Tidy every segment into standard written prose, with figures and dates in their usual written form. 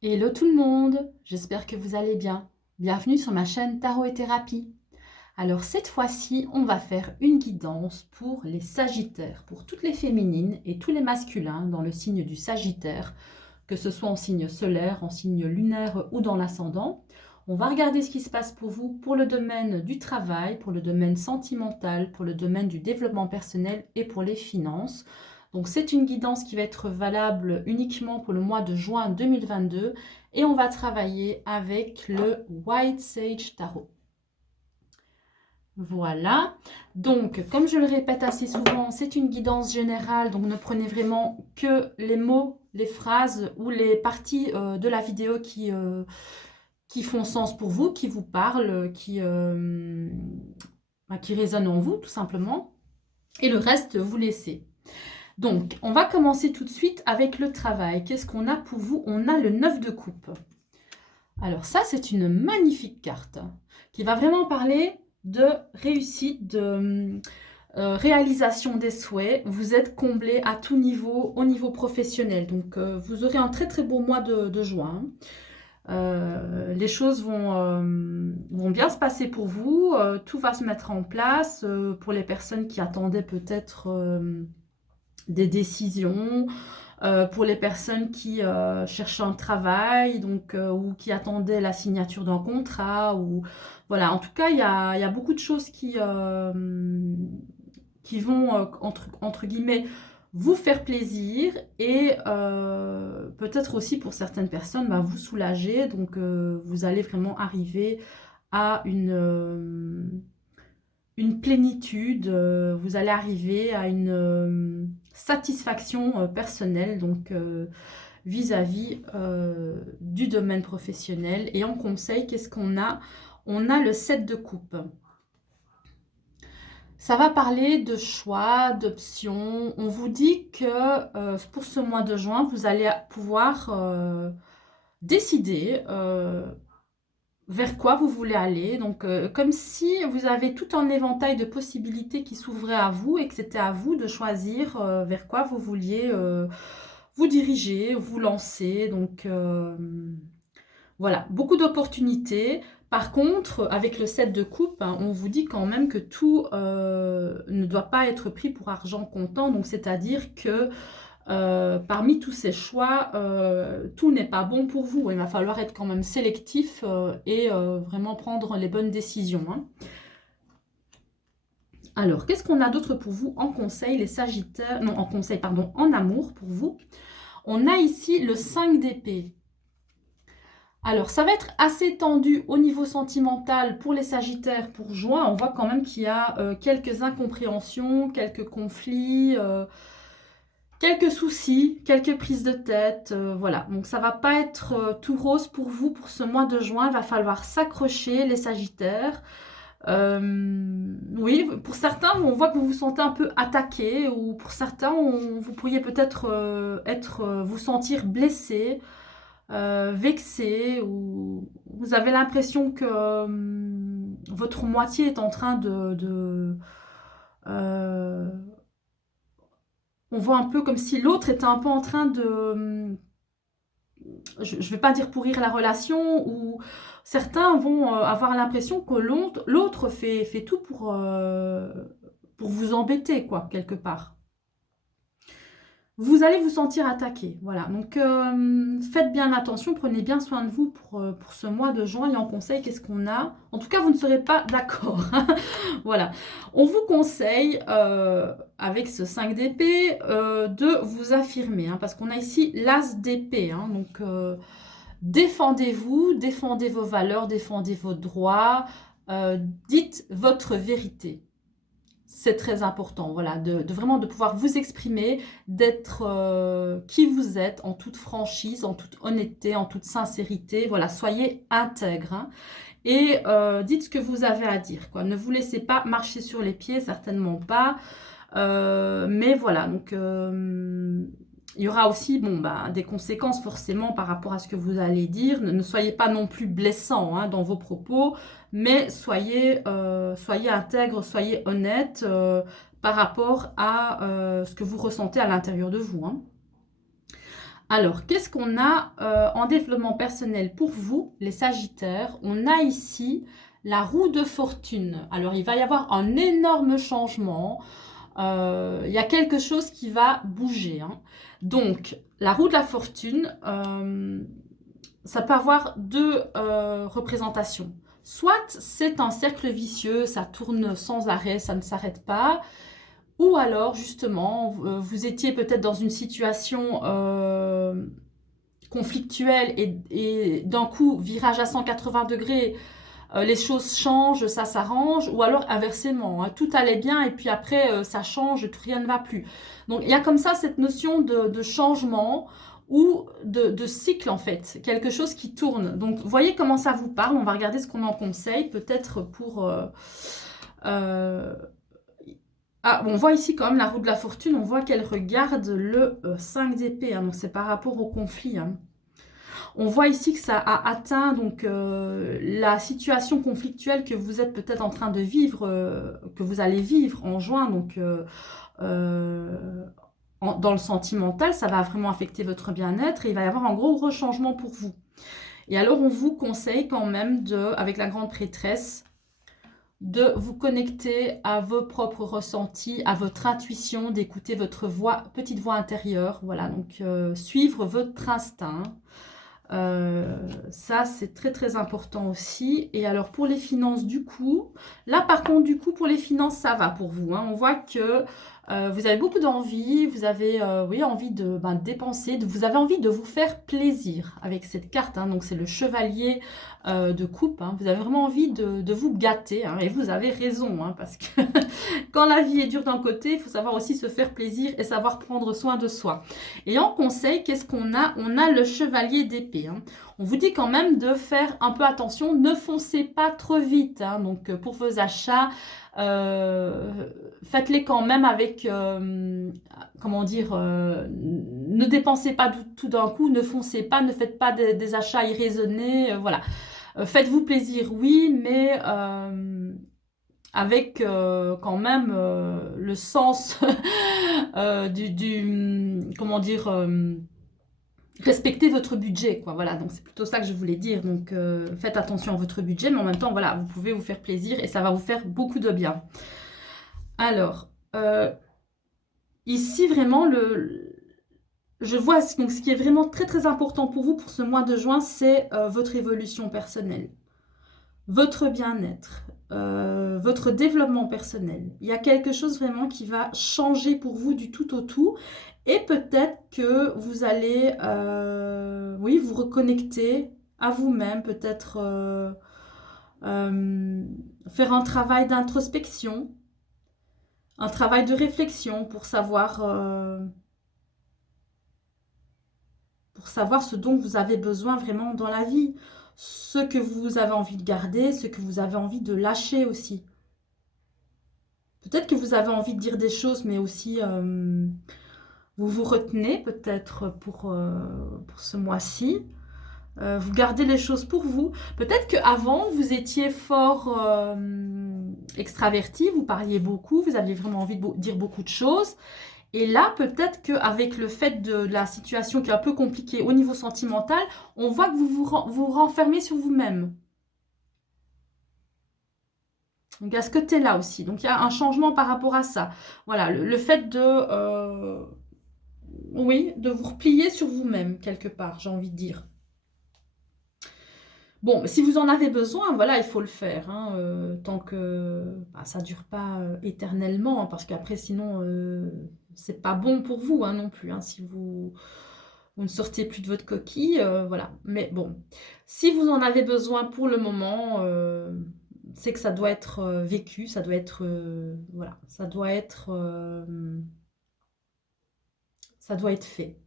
Hello tout le monde, j'espère que vous allez bien. Bienvenue sur ma chaîne Tarot et Thérapie. Alors cette fois-ci, on va faire une guidance pour les Sagittaires, pour toutes les féminines et tous les masculins dans le signe du Sagittaire, que ce soit en signe solaire, en signe lunaire ou dans l'ascendant. On va regarder ce qui se passe pour vous, pour le domaine du travail, pour le domaine sentimental, pour le domaine du développement personnel et pour les finances. Donc c'est une guidance qui va être valable uniquement pour le mois de juin 2022 et on va travailler avec le White Sage Tarot. Voilà, donc comme je le répète assez souvent, c'est une guidance générale, donc ne prenez vraiment que les mots, les phrases ou les parties de la vidéo qui font sens pour vous, qui vous parlent, qui résonnent en vous tout simplement, et le reste vous laissez. Donc, on va commencer tout de suite avec le travail. Qu'est-ce qu'on a pour vous? On a le 9 de coupe. Alors ça, c'est une magnifique carte qui va vraiment parler de réussite, de réalisation des souhaits. Vous êtes comblé à tout niveau, au niveau professionnel. Donc, vous aurez un très très beau mois de juin. Les choses vont bien se passer pour vous. Tout va se mettre en place pour les personnes qui attendaient peut-être des décisions, pour les personnes qui cherchent un travail, donc, ou qui attendaient la signature d'un contrat. Ou, voilà. En tout cas, il y a beaucoup de choses qui vont, entre guillemets, vous faire plaisir et peut-être aussi pour certaines personnes, bah, vous soulager. Donc, vous allez vraiment arriver à une plénitude, vous allez arriver à une satisfaction personnelle, donc vis-à-vis du domaine professionnel. Et en conseil, qu'est-ce qu'on a? On a le 7 de coupe. Ça va parler de choix, d'options. On vous dit que pour ce mois de juin, vous allez pouvoir décider vers quoi vous voulez aller. Donc, comme si vous avez tout un éventail de possibilités qui s'ouvraient à vous et que c'était à vous de choisir vers quoi vous vouliez vous diriger, vous lancer. Donc, voilà, beaucoup d'opportunités. Par contre, avec le 7 de coupe, hein, on vous dit quand même que tout ne doit pas être pris pour argent comptant. Donc, c'est-à-dire que parmi tous ces choix, tout n'est pas bon pour vous. Il va falloir être quand même sélectif et vraiment prendre les bonnes décisions, hein. Alors, qu'est-ce qu'on a d'autre pour vous en conseil, les Sagittaires? Non, en conseil, pardon, en amour pour vous. On a ici le 5 d'épée. Alors, ça va être assez tendu au niveau sentimental pour les Sagittaires pour juin. On voit quand même qu'il y a quelques incompréhensions, quelques conflits, quelques soucis, quelques prises de tête, voilà. Donc ça va pas être tout rose pour vous pour ce mois de juin. Il va falloir s'accrocher, les Sagittaires. Oui, pour certains, on voit que vous vous sentez un peu attaqué, ou pour certains, vous pourriez peut-être vous sentir blessé, vexé, ou vous avez l'impression que votre moitié est en train euh, on voit un peu comme si l'autre était un peu en train de, je ne vais pas dire pourrir la relation, ou certains vont avoir l'impression que l'autre fait tout pour vous embêter, quoi, quelque part. Vous allez vous sentir attaqué, voilà. Donc, faites bien attention, prenez bien soin de vous pour ce mois de juin. Et en conseil, qu'est-ce qu'on a? En tout cas, vous ne serez pas d'accord. Voilà. On vous conseille, avec ce 5 d'épée, de vous affirmer, hein, parce qu'on a ici l'as d'épée, hein. Donc, défendez-vous, défendez vos valeurs, défendez vos droits, dites votre vérité. C'est très important, voilà, de vraiment de pouvoir vous exprimer, d'être qui vous êtes en toute franchise, en toute honnêteté, en toute sincérité. Voilà, soyez intègre, hein, et dites ce que vous avez à dire, quoi. Ne vous laissez pas marcher sur les pieds, certainement pas. Mais voilà, donc il y aura aussi des conséquences forcément par rapport à ce que vous allez dire. Ne soyez pas non plus blessant, hein, dans vos propos, mais soyez intègre, soyez honnête par rapport à ce que vous ressentez à l'intérieur de vous, hein. Alors, qu'est-ce qu'on a en développement personnel pour vous, les Sagittaires? On a ici la roue de fortune. Alors, il va y avoir un énorme changement. Il y a quelque chose qui va bouger, hein. Donc, la roue de la fortune, ça peut avoir deux représentations. Soit c'est un cercle vicieux, ça tourne sans arrêt, ça ne s'arrête pas. Ou alors, justement, vous étiez peut-être dans une situation conflictuelle et d'un coup, virage à 180 degrés, les choses changent, ça s'arrange, ou alors inversement, hein, tout allait bien et puis après ça change, tout rien ne va plus. Donc il y a comme ça cette notion de changement ou de cycle en fait, quelque chose qui tourne. Donc voyez comment ça vous parle, on va regarder ce qu'on en conseille, peut-être pour... Ah, bon, on voit ici quand même la roue de la fortune, on voit qu'elle regarde le 5 d'épée, hein, donc c'est par rapport au conflit, hein. On voit ici que ça a atteint donc la situation conflictuelle que vous êtes peut-être en train de vivre, que vous allez vivre en juin. Donc, dans le sentimental, ça va vraiment affecter votre bien-être et il va y avoir un gros rechangement pour vous. Et alors, on vous conseille quand même, avec la grande prêtresse, de vous connecter à vos propres ressentis, à votre intuition, d'écouter votre voix, petite voix intérieure. Voilà, donc suivre votre instinct. Ça, c'est très très important aussi. Et alors, pour les finances, du coup, là, par contre, du coup, pour les finances, ça va pour vous, hein. On voit que vous avez beaucoup d'envie, vous avez oui, envie de dépenser, vous avez envie de vous faire plaisir avec cette carte, hein. Donc, c'est le chevalier de coupe, hein. Vous avez vraiment envie de vous gâter, hein. Et vous avez raison, hein, parce que quand la vie est dure d'un côté, il faut savoir aussi se faire plaisir et savoir prendre soin de soi. Et en conseil, qu'est-ce qu'on a? On a le chevalier d'épée, hein. On vous dit quand même de faire un peu attention, ne foncez pas trop vite, hein. Donc pour vos achats, faites-les quand même avec, comment dire, ne dépensez pas tout d'un coup, ne foncez pas, ne faites pas des achats irraisonnés, voilà. Faites-vous plaisir, oui, mais avec quand même le sens comment dire, respectez votre budget, quoi. Voilà, donc c'est plutôt ça que je voulais dire. Donc faites attention à votre budget, mais en même temps, voilà, vous pouvez vous faire plaisir et ça va vous faire beaucoup de bien. Alors, ici vraiment, je vois donc, ce qui est vraiment très très important pour vous pour ce mois de juin, c'est votre évolution personnelle, votre bien-être, votre développement personnel. Il y a quelque chose vraiment qui va changer pour vous du tout au tout. Et peut-être que vous allez, oui, vous reconnecter à vous-même, peut-être faire un travail d'introspection, un travail de réflexion pour savoir ce dont vous avez besoin vraiment dans la vie, ce que vous avez envie de garder, ce que vous avez envie de lâcher aussi. Peut-être que vous avez envie de dire des choses, mais aussi vous vous retenez peut-être pour ce mois-ci. Vous gardez les choses pour vous. Peut-être qu'avant, vous étiez fort extraverti, vous parliez beaucoup, vous aviez vraiment envie de dire beaucoup de choses. Et là, peut-être qu'avec le fait de la situation qui est un peu compliquée au niveau sentimental, on voit que vous renfermez sur vous-même. Donc, à ce côté-là aussi. Donc, il y a un changement par rapport à ça. Voilà, le fait de... oui, de vous replier sur vous-même, quelque part, j'ai envie de dire. Bon, si vous en avez besoin, voilà, il faut le faire, hein, tant que ça ne dure pas éternellement, hein, parce qu'après, sinon, c'est pas bon pour vous, hein, non plus, hein, si vous ne sortiez plus de votre coquille, voilà. Mais bon, si vous en avez besoin pour le moment, c'est que ça doit être vécu, ça doit être, voilà, ça doit être fait.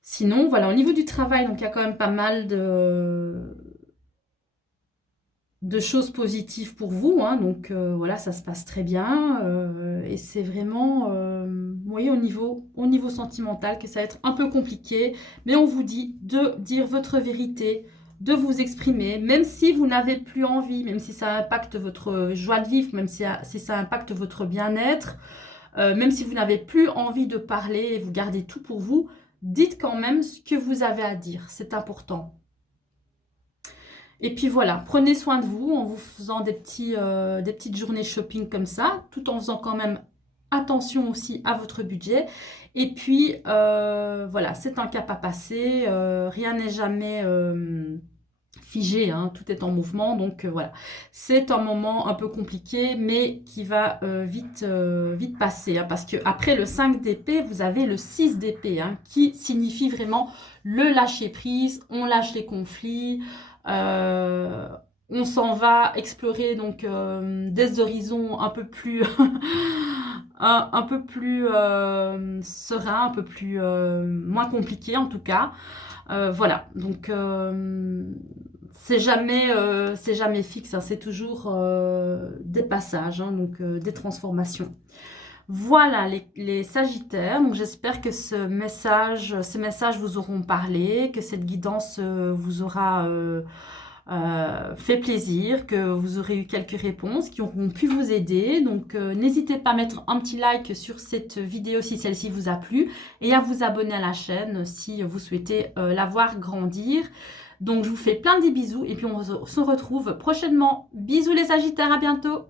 Sinon, voilà, au niveau du travail, donc il y a quand même pas mal de choses positives pour vous, hein. Donc voilà, ça se passe très bien et c'est vraiment, vous voyez, au niveau sentimental que ça va être un peu compliqué, mais on vous dit de dire votre vérité, de vous exprimer, même si vous n'avez plus envie, même si ça impacte votre joie de vivre, même si ça impacte votre bien-être. même si vous n'avez plus envie de parler et vous gardez tout pour vous, dites quand même ce que vous avez à dire, c'est important. Et puis voilà, prenez soin de vous en vous faisant des petites journées shopping comme ça, tout en faisant quand même attention aussi à votre budget. Et puis voilà, c'est un cap à passer, rien n'est jamais figé, hein, tout est en mouvement. Donc voilà, c'est un moment un peu compliqué, mais qui va vite passer, hein, parce qu'après le 5 d'épée, vous avez le 6 d'épée, hein, qui signifie vraiment le lâcher prise, on lâche les conflits. On s'en va explorer donc des horizons un peu plus un peu plus serein, un peu plus moins compliqué en tout cas. Voilà, donc c'est jamais fixe, hein, c'est toujours des passages, hein, donc des transformations. Voilà les Sagittaires, donc j'espère que ces messages vous auront parlé, que cette guidance vous aura fait plaisir, que vous aurez eu quelques réponses qui auront pu vous aider. Donc n'hésitez pas à mettre un petit like sur cette vidéo si celle-ci vous a plu et à vous abonner à la chaîne si vous souhaitez la voir grandir. Donc je vous fais plein de bisous et puis on se retrouve prochainement. Bisous les Sagittaires, à bientôt!